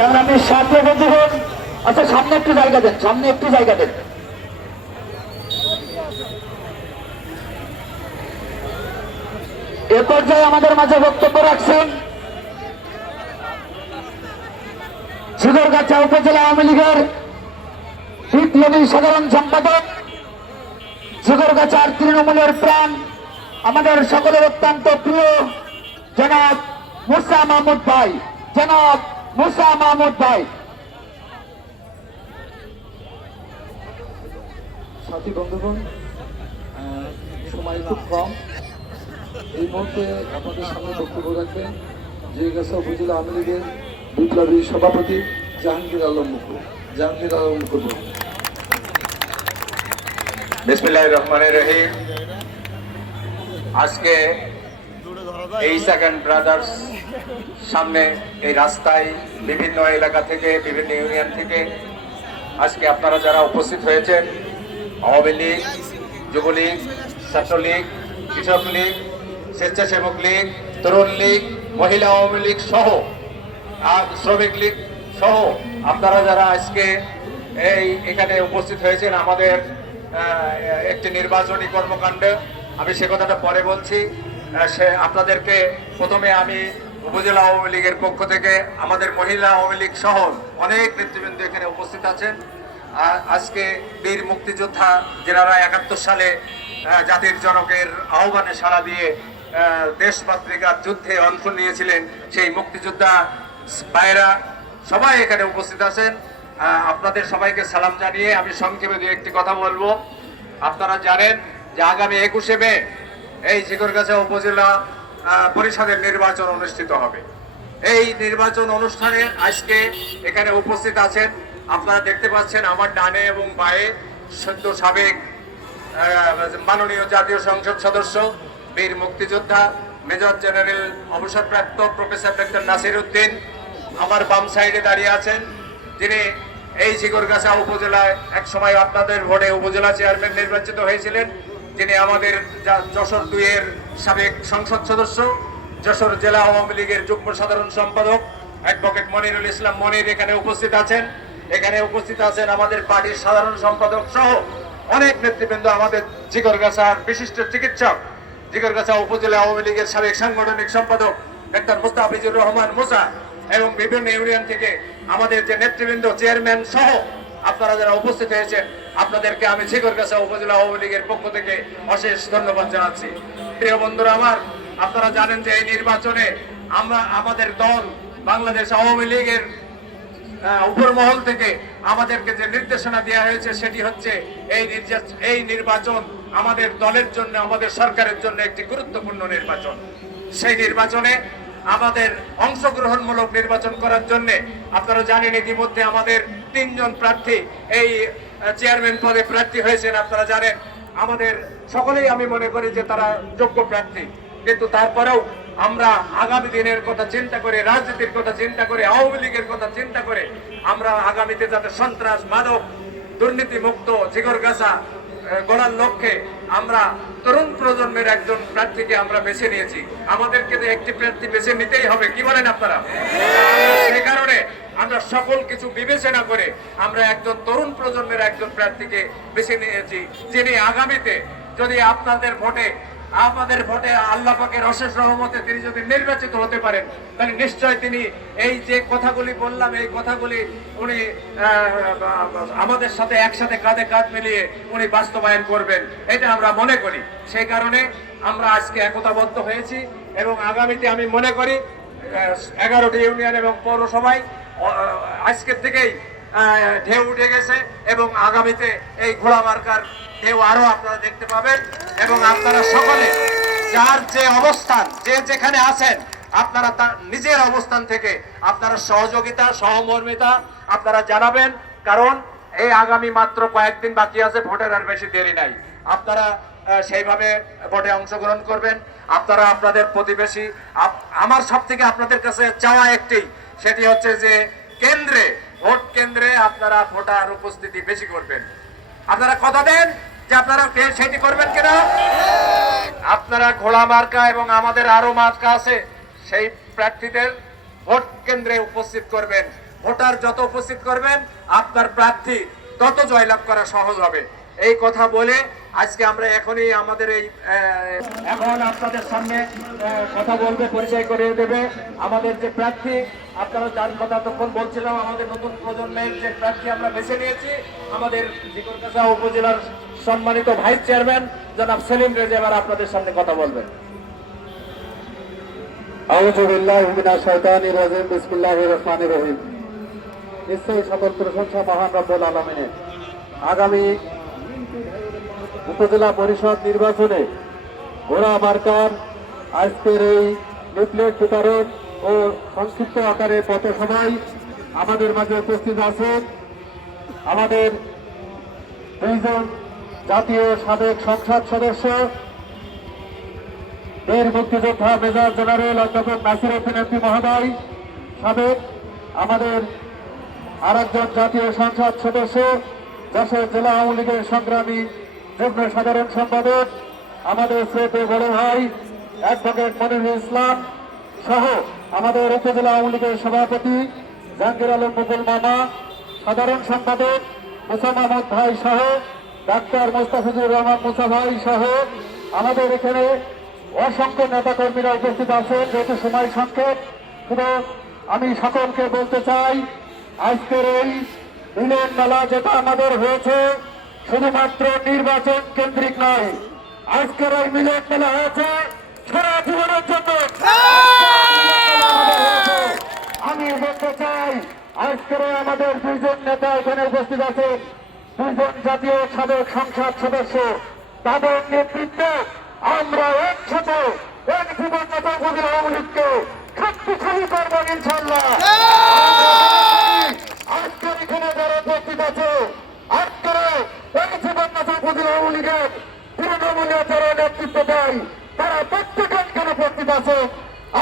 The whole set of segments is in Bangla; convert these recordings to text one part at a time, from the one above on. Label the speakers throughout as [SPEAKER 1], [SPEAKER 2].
[SPEAKER 1] সংগ্রামী সাথে বন্ধুগণ আচ্ছা সামনে একটু জায়গা দেন, সামনে একটু জায়গা দেন। এ পর্যায়ে আমাদের মাঝে বক্তব্য রাখছেন উপজেলা আওয়ামী লীগের বিপ্লবী সাধারণ সম্পাদক শিকরগাছার তৃণমূলের প্রাণ, আমাদের সকলের অত্যন্ত প্রিয় জনাব মুসা মাহমুদ ভাই। জনাব মুসা মাহমুদ ভাই।
[SPEAKER 2] সাথী বন্ধুগণ সময় খুব কম। এই মুহূর্তে আপনাদের সামনে বক্তব্য রাখবেন জিজ্ঞাসা উপজেলা আওয়ামী লীগের বিপ্লবী সভাপতি জাহাঙ্গীর আলম মুকুল। জাহাঙ্গীর আলম মুকুল।
[SPEAKER 3] বিসমিল্লাহ রহমান রহিম। আজকে এই সেকেন্ড ব্রাদার্স সামনে এই রাস্তায় বিভিন্ন এলাকা থেকে, বিভিন্ন ইউনিয়ন থেকে আজকে আপনারা যারা উপস্থিত হয়েছেন, আওয়ামী লীগ, যুবলীগ, ছাত্রলীগ, কৃষক লীগ, স্বেচ্ছাসেবক লীগ, তরুণ লীগ, মহিলা আওয়ামী লীগ সহ, আর শ্রমিক লীগ সহ আপনারা যারা আজকে এই এখানে উপস্থিত হয়েছেন, আমাদের একটি নির্বাচনী কর্মকাণ্ডে, আমি সে কথাটা পরে বলছি। সে আপনাদেরকে প্রথমে আমি উপজেলা আওয়ামী লীগের পক্ষ থেকে আমাদের মহিলা আওয়ামী লীগ সহ অনেক নেতৃবৃন্দ এখানে উপস্থিত আছেন। আজকে বীর মুক্তিযোদ্ধা যেনারা একাত্তর সালে জাতির জনকের আহ্বানে সাড়া দিয়ে আহ, দেশমাতৃকার যুদ্ধে অংশ নিয়েছিলেন সেই মুক্তিযোদ্ধা ভাইরা সবাই এখানে উপস্থিত আছেন। আপনাদের সবাইকে সালাম জানিয়ে আমি সংক্ষেপে দু একটি কথা বলব। আপনারা জানেন যে আগামী একুশে মে এই জিগরগাছা উপজেলা পরিষদের নির্বাচন অনুষ্ঠিত হবে। এই নির্বাচন অনুষ্ঠানে আজকে এখানে উপস্থিত আছেন, আপনারা দেখতে পাচ্ছেন আমার ডানে এবং বায়ে সদ্য সাবেক মাননীয় জাতীয় সংসদ সদস্য, বীর মুক্তিযোদ্ধা, মেজর জেনারেল অবসরপ্রাপ্ত প্রফেসর ডক্টর নাসির উদ্দিন, আমার বাম সাইডে দাঁড়িয়ে আছেন, যিনি এই শিকরগাছা উপজেলায় এক সময় আপনাদের ভোটে উপজেলা চেয়ারম্যান নির্বাচিত হয়েছিলেন। তিনি আমাদের যশোর দুইয়ের সাবেক সংসদ সদস্য, যশোর জেলা আওয়ামী লীগের যুগ্ম সাধারণ সম্পাদক অ্যাডভোকেট মনিরুল ইসলাম মনির এখানে উপস্থিত আছেন। এখানে উপস্থিত আছেন আমাদের পার্টির সাধারণ সম্পাদক সহ অনেক নেতৃবৃন্দ, আমাদের জিগরগাছার বিশিষ্ট চিকিৎসক, জিগরগাছা উপজেলা আওয়ামী লীগের সাবেক সাংগঠনিক সম্পাদক ডাক্তার মুস্তাফিজুর রহমান মুসা এবং বিভিন্ন ইউনিয়ন থেকে আমাদের যে নেতৃবৃন্দ, চেয়ারম্যান সহ আপনারা যারা উপস্থিত হয়েছেন, আপনাদেরকে আমি জিগরগাছা উপজেলা আওয়ামী লীগের পক্ষ থেকে অশেষ ধন্যবাদ জানাচ্ছি। প্রিয় বন্ধুরা আমার, আপনারা জানেন যে এই নির্বাচনে আমরা, আমাদের দল বাংলাদেশ আওয়ামী লীগের উপর মহল থেকে আমাদেরকে যে নির্দেশনা দেওয়া হয়েছে সেটি হচ্ছে এই এই নির্বাচন আমাদের দলের জন্য, আমাদের সরকারের জন্য একটি গুরুত্বপূর্ণ নির্বাচন। সেই নির্বাচনে আমাদের অংশগ্রহণমূলক নির্বাচন করার জন্য আপনারা জানেন ইতিমধ্যে আমাদের তিনজন প্রার্থী, এই চেয়ারম্যান পদে প্রার্থী হয়েছেন, আপনারা জানেন। আমাদের সকলেই আমি মনে করি যে তারা যোগ্য প্রার্থী। কিন্তু তারপরেও আমরা আগামী দিনের কথা চিন্তা করে, রাজনীতির কথা চিন্তা করে, আওয়ামী লীগের কথা চিন্তা করে, আমরা আগামীতে যাতে সন্ত্রাস, মাদক দুর্নীতি মুক্ত জিগরগাছা গড়ার লক্ষ্যে আমরা তরুণ প্রজন্মের একজন প্রার্থীকে আমরা বেছে নিয়েছি। আমাদেরকে একটি প্রার্থী বেছে নিতেই হবে, কি বলেন আপনারা? সে কারণে আমরা সকল কিছু বিবেচনা করে আমরা একজন তরুণ প্রজন্মের একজন প্রার্থীকে বেছে নিয়েছি, যিনি আগামীতে যদি আপনাদের ভোটে আপনাদের ভোটে আল্লাহ পাকের অশেষ রহমতে তিনি যদি নির্বাচিত হতে পারেন, তাহলে নিশ্চয় তিনি এই যে কথাগুলি বললাম, এই কথাগুলি উনি আমাদের সাথে একসাথে কাঁধে কাঁধ মিলিয়ে উনি বাস্তবায়ন করবেন। এটা আমরা মনে করি। সেই কারণে আমরা আজকে একতাবদ্ধ হয়েছি এবং আগামীতে আমি মনে করি এগারোটি ইউনিয়ন এবং পৌরসভায় আজকের থেকেই ঢেউ উঠে গেছে এবং আগামীতে এই ঘোড়া মার্কার ঢেউ আরও আপনারা দেখতে পাবেন এবং আপনারা সকলে যার যে অবস্থান, যে যেখানে আছেন, আপনারা তার নিজের অবস্থান থেকে আপনারা সহযোগিতা, সহমর্মিতা আপনারা জানাবেন। কারণ এই আগামী মাত্র কয়েকদিন বাকি আছে, ভোটের আর বেশি দেরি নাই। আপনারা সেইভাবে ভোটে অংশগ্রহণ করবেন। আপনারা আপনাদের প্রতিবেশী আমার সব থেকে আপনাদের কাছে চাওয়া একটি, সেটি হচ্ছে যে কেন্দ্রে, ভোট কেন্দ্রে আপনারা ভোটার উপস্থিতি বেশি করবেন। আপনারা কথা দেন যে আপনারা সেটি করবেন কিনা? আপনারা ঘোড়া মার্কা এবং আমাদের আরও মার্কা আছে, সেই প্রার্থীদের ভোট কেন্দ্রে উপস্থিত করবেন। ভোটার যত উপস্থিত করবেন, আপনার প্রার্থী তত জয়লাভ করা সহজ হবে। এই কথা বলে আজকে আমরা এখনই আমাদের এই এখন আপনাদের সামনে কথা বলবে পরিচয় করিয়ে দেবে। আমাদের যে প্রার্থী, আপনারা যার কথা তখন বলছিলাম, আমাদের নতুন প্রজন্মের যে প্রার্থী আমরা বেছে নিয়েছি, আমাদের জিকরকাছা উপজেলার সম্মানিত ভাইস চেয়ারম্যান, জনাব সেলিম রেজা, এবার আপনাদের সামনে কথা বলবেন।
[SPEAKER 2] নিশ্চয়ই আগামী উপজেলা পরিষদ নির্বাচনে এই ও সংক্ষিপ্ত আকারে পথসভায় আমাদের মাঝে উপস্থিত আছেন আমাদের দুইজন জাতীয় সাবেক সংসদ সদস্য, বীর মুক্তিযোদ্ধা মেজর জেনারেল অধ্যাপক নাসির উদ্দিন এমপি মহোদয় সাবেক আমাদের আরেকজন জাতীয় সংসদ সদস্য, যশোর জেলা আওয়ামী লীগের সংগ্রামী যুগ্ম সাধারণ সম্পাদক, আমাদের শ্রোতে বড় ভাই, অ্যাডভোকেট মনিরুল ইসলাম সহ আমাদের উপজেলা আওয়ামী লীগের সভাপতি জাহাঙ্গীর আলম মুকুল মামা, সাধারণ সম্পাদক মুসা মাহমুদ ভাই সহ ডাক্তার মোস্তাফিজুর রহমান মুসা ভাই সহ আমাদের এখানে অসংখ্য নেতাকর্মীরা উপস্থিত আছেন যেহেতু সময় সংক্ষেপ শুধু আমি সকলকে বলতে চাই আজকের এই মিলন মেলা যেটা আমাদের হয়েছে শুধুমাত্র নির্বাচন কেন্দ্রিক নয় আজকের এই মিলন মেলা হয়েছে সারা জীবনের জন্য। আমি বলতে চাই আজকের আমাদের দুইজন নেতা এখানে উপস্থিত আছেন। দুইজন জাতীয় সাবেক সংসদ সদস্য তাদের নেতৃত্বে আমরা একসাথে এক জীবন নেতা উপজেলা আওয়ামী শক্তিশালী করব ইনশাল্লাহ আজকের এখানে যারা উপস্থিত আছে এই জীবন নেতা উপজেলা আওয়ামী তৃণমূলীয় যারা নেতৃত্ব দেয়, তারা প্রত্যেকে এখানে উপস্থিত আছে।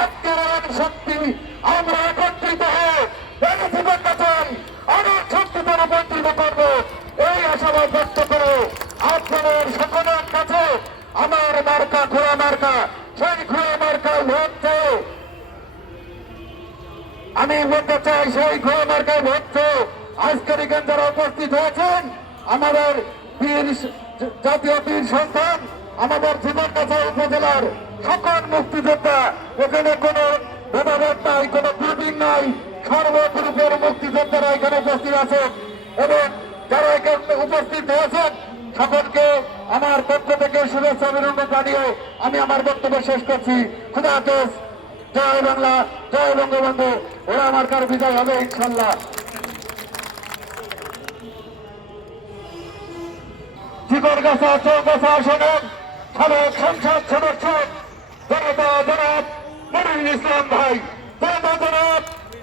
[SPEAKER 2] আজকের এক শক্তি আমরা একত্রিত হয়ে এই জীবন নেতাই অনেক শক্তিতে রূপান্তরিত করব এই আশাবাদ ব্যক্ত করে। আপনাদের সকলের কাছে আমার মার্কা খোলা মার্কা, সেই খোলা মার্কায় ভোট আমি বলতে চাই, সেই খোলা মার্কায় ভোট আজকের এখানে যারা উপস্থিত হয়েছেন, আমাদের বীর জাতীয় বীর সন্তান, আমাদের জীবনগাছা উপজেলার সকল মুক্তিযোদ্ধা, এখানে কোনো ভেদাভেদ নাই, কোনো গ্রুপিং নাই। সর্বগ্রুপের মুক্তিযোদ্ধারা এখানে উপস্থিত আছেন এবং যারা এখানে উপস্থিত হয়েছেন, সকলকে আমার পক্ষ থেকে শুভেচ্ছা অভিনন্দন জানিয়ে আমি আমার বক্তব্য শেষ করছি। খুদা হাফেজ। জয় বাংলা, জয় বঙ্গবন্ধু। ওরা আমার কার বিজয় হবে ইনশাল্লাহ ইসলাম ভাই। জনাব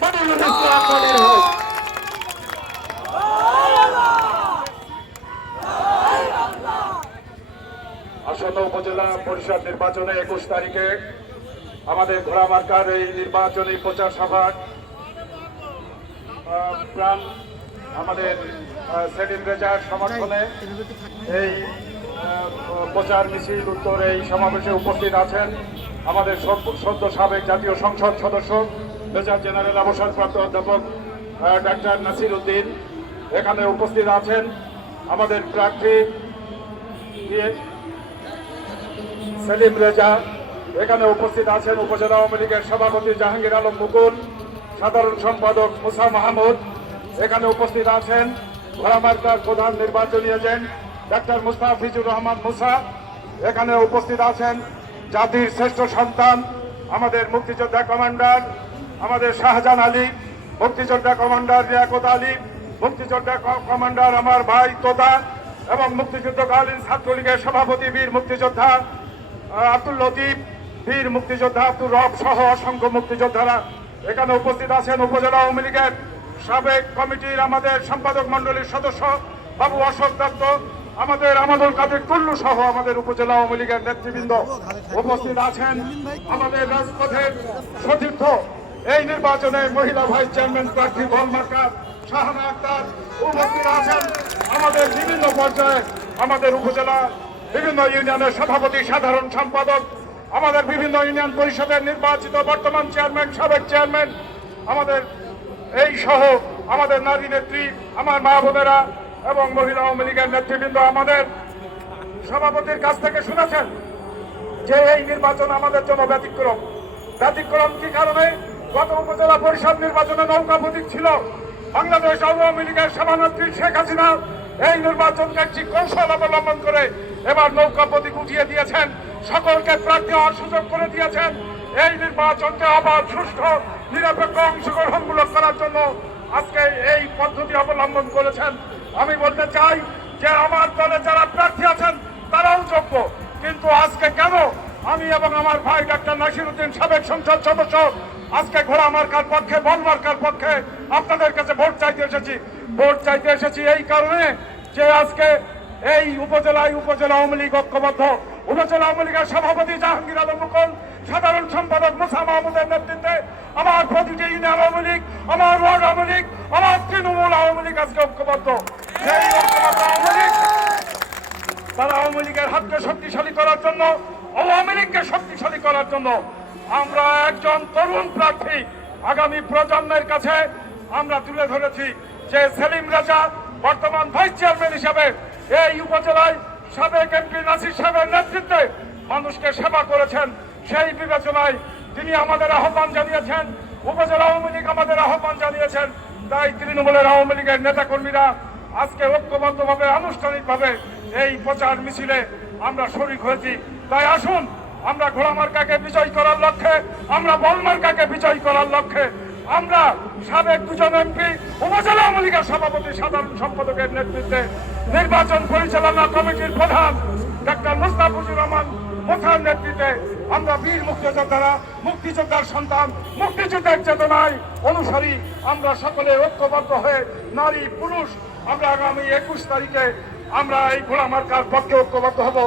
[SPEAKER 2] মনিরুল ইসলাম
[SPEAKER 4] আসন্ন উপজেলা পরিষদ নির্বাচনে একুশ তারিখে আমাদের ঘোড়ামার্কার এই নির্বাচনী প্রচার সভার প্রাণ আমাদের সেলিম রেজার সমর্থনে এই প্রচার মিছিল উত্তর এই সমাবেশে উপস্থিত আছেন আমাদের সদ্য সাবেক জাতীয় সংসদ সদস্য, মেজর জেনারেল অবসরপ্রাপ্ত অধ্যাপক ডাক্তার নাসির উদ্দিন। এখানে উপস্থিত আছেন আমাদের প্রার্থী সেলিম রেজা। এখানে উপস্থিত আছেন উপজেলা আওয়ামী লীগের সভাপতি জাহাঙ্গীর আলম মুকুল, সাধারণ সম্পাদক মুসা মাহমুদ। এখানে উপস্থিত আছেন ঘোড়ামার্কার প্রধান নির্বাচনী এজেন্ট ডাক্তার মুস্তাফিজুর রহমান মুসা। এখানে উপস্থিত আছেন জাতির শ্রেষ্ঠ সন্তান, আমাদের মুক্তিযোদ্ধা কমান্ডার, আমাদের শাহজাহান আলী, মুক্তিযোদ্ধা কমান্ডার রিয়াকত আলী মুক্তিযোদ্ধা কমান্ডার আমার ভাই তোতা এবং মুক্তিযুদ্ধকালীন ছাত্রলীগের সভাপতি বীর মুক্তিযোদ্ধা আব্দুল লতিফ, বীর মুক্তিযোদ্ধা আব্দুল রব সহ অসংখ্য মুক্তিযোদ্ধারা এখানে উপস্থিত আছেন। উপজেলা আওয়ামী লীগের সাবেক কমিটির আমাদের সম্পাদক মন্ডলীর সদস্য বাবু অশোক দত্ত, আমাদের আমাদুল কাদের টুল্লু সহ আমাদের উপজেলা আওয়ামী লীগের নেতৃবৃন্দ উপস্থিত আছেন। আমাদের রাজপথের সতীর্থ এই নির্বাচনে মহিলা ভাইস চেয়ারম্যান প্রার্থী বলমার্কা শাহানা আক্তার উপস্থিত আমাদের বিভিন্ন পর্যায়ে, আমাদের উপজেলা, বিভিন্ন ইউনিয়নের সভাপতি, সাধারণ সম্পাদক, আমাদের বিভিন্ন ইউনিয়ন পরিষদের নির্বাচিত বর্তমান চেয়ারম্যান, সাবেক চেয়ারম্যান, আমাদের এই সহ আমাদের নারী নেত্রী, আমার মা বোনেরা এবং মহিলা আওয়ামী লীগের নেতৃবৃন্দ আমাদের সভাপতির কাছ থেকে শুনেছেন যে এই নির্বাচন আমাদের জন্য ব্যতিক্রম। ব্যতিক্রম কি কারণে? গত উপজেলা পরিষদ নির্বাচনে নৌকা প্রতীক ছিল। বাংলাদেশ আওয়ামী লীগের সভানেত্রী শেখ হাসিনা এই নির্বাচনকে একটি কৌশল অবলম্বন করে এবার নৌকা প্রতীক উঠিয়ে দিয়েছেন। সকলকে প্রার্থী হওয়ার সুযোগ করে দিয়েছেন। এই নির্বাচনকে আবার সুষ্ঠু, নিরপেক্ষ অংশগ্রহণমূলক করার জন্য আজকে এই পদ্ধতি অবলম্বন করেছেন। আমি বলতে চাই যে আমার দলে যারা প্রার্থী আছেন, তারাও যোগ্য। কিন্তু আজকে কেন? আমি এবং আমার ভাই ডাক্তার নাসির উদ্দিন সাবেক সংসদ সদস্য আজকে ঘোড়া মার্কার পক্ষে, বল মার্কার পক্ষে আপনাদের কাছে ভোট চাইতে এসেছি। ভোট চাইতে এসেছি এই কারণে যে আজকে এই উপজেলায় উপজেলা আওয়ামী লীগ ঐক্যবদ্ধ। উপজেলা আওয়ামী লীগের সভাপতি জাহাঙ্গীর আলম মুকুল, সাধারণ সম্পাদক মুসা মাহমুদের নেতৃত্বে আমার প্রতিটি ইউনিয়ন আওয়ামী লীগ, আমার ওয়ার্ড আওয়ামী লীগ, আমার তৃণমূল আওয়ামী লীগ আজকে ঐক্যবদ্ধ। সেই তারা আওয়ামী লীগের হাতকে শক্তিশালী করার জন্য, আওয়ামী লীগকে শক্তিশালী করার জন্য আমরা একজন তরুণ প্রার্থী আগামী প্রজন্মের কাছে আমরা তুলে ধরেছি যে সেলিম রাজা বর্তমান ভাইস চেয়ারম্যান হিসাবে এই উপজেলায় সাবেক এমপি নাসির সাহেবের নেতৃত্বে মানুষকে সেবা করেছেন। সেই বিবেচনায় তিনি আমাদের আহ্বান জানিয়েছেন, উপজেলা আওয়ামী লীগ আমাদের আহ্বান জানিয়েছেন। তাই তৃণমূলের আওয়ামী লীগের নেতাকর্মীরা আজকে ঐক্যবদ্ধভাবে, আনুষ্ঠানিকভাবে এই প্রচার মিছিলে আমরা শরিক হয়েছি। তাই আসুন, আমরা ঘোড়া মার্কাকে বিজয় করার লক্ষ্যে, আমরা বল মার্কাকে বিজয় করার লক্ষ্যে আমরা সাবেক দুজন এমপি, উপজেলা আওয়ামী লীগের সভাপতি, সাধারণ সম্পাদকের নেতৃত্বে নির্বাচন পরিচালনা কমিটির প্রধান ডাক্তার মুস্তাফুজুর রহমান মোথার নেতৃত্বে আমরা বীর মুক্তিযোদ্ধারা, মুক্তিযোদ্ধার সন্তান, মুক্তিযোদ্ধার চেতনায় অনুসারী আমরা সকলে ঐক্যবদ্ধ হয়ে নারী, পুরুষ, আমরা আগামী একুশ তারিখে আমরা এই ঘোড়া মার্কার পক্ষে ঐক্যবদ্ধ হব।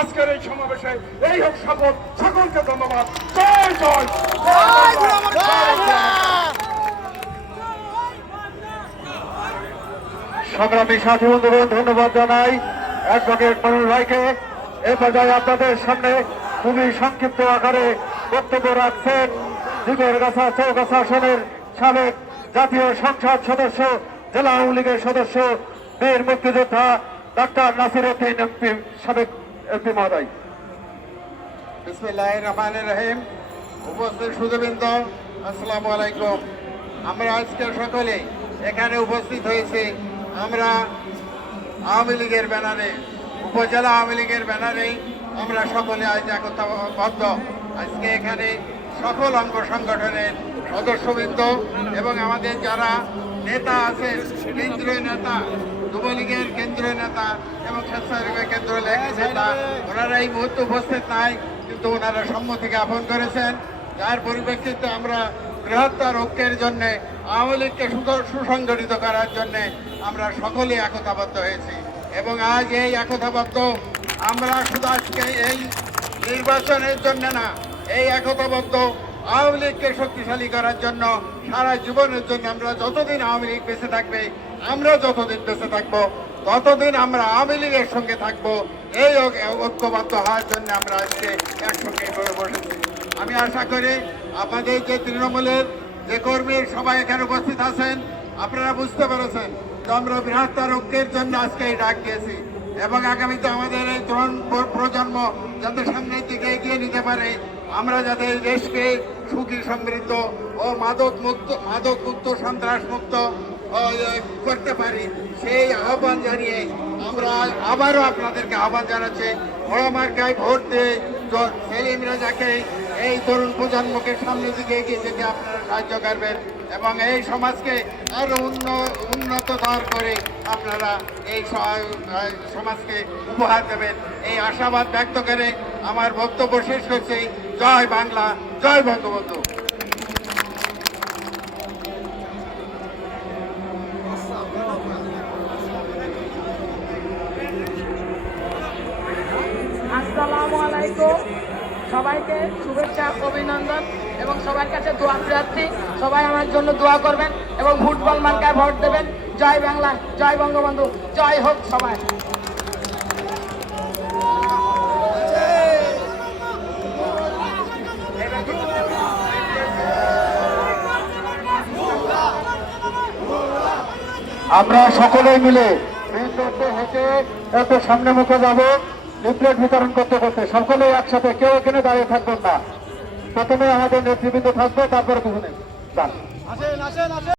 [SPEAKER 4] আজকের এই সমাবেশে এই হোক শপথ, সকলকে ধন্যবাদ। জয় জয় জয় বাংলা, জয় বাংলা।
[SPEAKER 1] সংগ্রামী সাথী বন্ধুগণ, ধন্যবাদ জানাই। অ্যাডভোকেট মনুল ভাইকে। এ পর্যায়ে আপনাদের সামনে খুবই সংক্ষিপ্ত আকারে বক্তব্য রাখছেন দিগরগাছা চৌগাছা আসনের সাবেক জাতীয় সংসদ সদস্য, জেলা আওয়ামী লীগের সদস্য, বীর মুক্তিযোদ্ধা ডাক্তার নাসির উদ্দিন এমপি সাবেক এমপি মহোদয়।
[SPEAKER 5] রহিম। উপস্থিত সুধবৃন্দ, আসসালামু আলাইকুম। আমরা আজকে সকলে এখানে উপস্থিত হয়েছি। আমরা আওয়ামী লীগের ব্যানারে, উপজেলা আওয়ামী লীগের ব্যানারে আমরা সকলে আজ একতাবদ্ধ। আজকে এখানে সকল অঙ্গ সংগঠনের সদস্যবৃন্দ এবং আমাদের যারা নেতা আছেন, কেন্দ্রীয় নেতা, যুবলীগের কেন্দ্রীয় নেতা এবং স্বেচ্ছাসেবক কেন্দ্রীয় নেতা, ওনারা এই মুহূর্তে উপস্থিত নাই, কিন্তু ওনারা সম্মতি জ্ঞাপন করেছেন। যার পরিপ্রেক্ষিতে আমরা বৃহত্তর ঐক্যের জন্যে, আওয়ামী লীগকে সুসংগঠিত করার জন্য আমরা সকলে একতাবদ্ধ হয়েছি। এবং আজ এই একতাবদ্ধ আমরা শুধু আজকে এই নির্বাচনের জন্য না, এই একতাবদ্ধ আওয়ামী লীগকে শক্তিশালী করার জন্য সারা জীবনের জন্য আমরা যতদিন আওয়ামী লীগ বেঁচে থাকবে, আমরা যতদিন বেঁচে থাকব, ততদিন আমরা আওয়ামী লীগের সঙ্গে থাকব, এই ঐক্যবদ্ধ হওয়ার জন্য আমরা আজকে একসঙ্গে বসে বসেছি। আমি আশা করি আপনাদের যে তৃণমূলের যে কর্মীর সবাই এখানে উপস্থিত আছেন, আপনারা বুঝতে পেরেছেন যে আমরা বৃহত্তর জন্য আজকে এই ডাক দিয়েছি। এবং আগামীতে আমাদের এই তরুণ প্রজন্ম যাতে সামনের দিকে এগিয়ে নিতে পারে, আমরা যাতে এই দেশকে সুখী, সমৃদ্ধ ও মাদক মুক্ত মাদক মুক্ত, সন্ত্রাস মুক্ত করতে পারি। সেই আহ্বান জানিয়ে আমরা আবারও আপনাদেরকে আহ্বান জানাচ্ছি বড়মার্কায় ভোট দিয়ে সেলিম রাজাকে এই তরুণ প্রজন্মকে সামনের দিকে এগিয়ে যেতে আপনারা সাহায্য করবেন। এবং এই সমাজকে আরও উন্ন, উন্নততর করে আপনারা এই সমাজকে উপহার দেবেন। এই আশাবাদ ব্যক্ত করে আমার বক্তব্য শেষ করছি। জয় বাংলা, জয় বঙ্গবন্ধু।
[SPEAKER 6] সবাইকে শুভেচ্ছা, অভিনন্দন। এবং সবার কাছে দোয়া প্রার্থী। সবাই আমার জন্য দোয়া করবেন এবং ফুটবল মার্কায় ভোট দেবেন। জয় বাংলা, জয় বঙ্গবন্ধু, জয় হোক সবাই।
[SPEAKER 2] আমরা সকলেই মিলে হেঁটে এত সামনে মুখে যাব, লিফলেট বিতরণ করতে করতে সকলেই একসাথে কেউ এখানে দাঁড়িয়ে থাকবেন না। প্রথমে আমাদের নেতৃবৃন্দ থাকবে তারপরে আসেন আসেন যান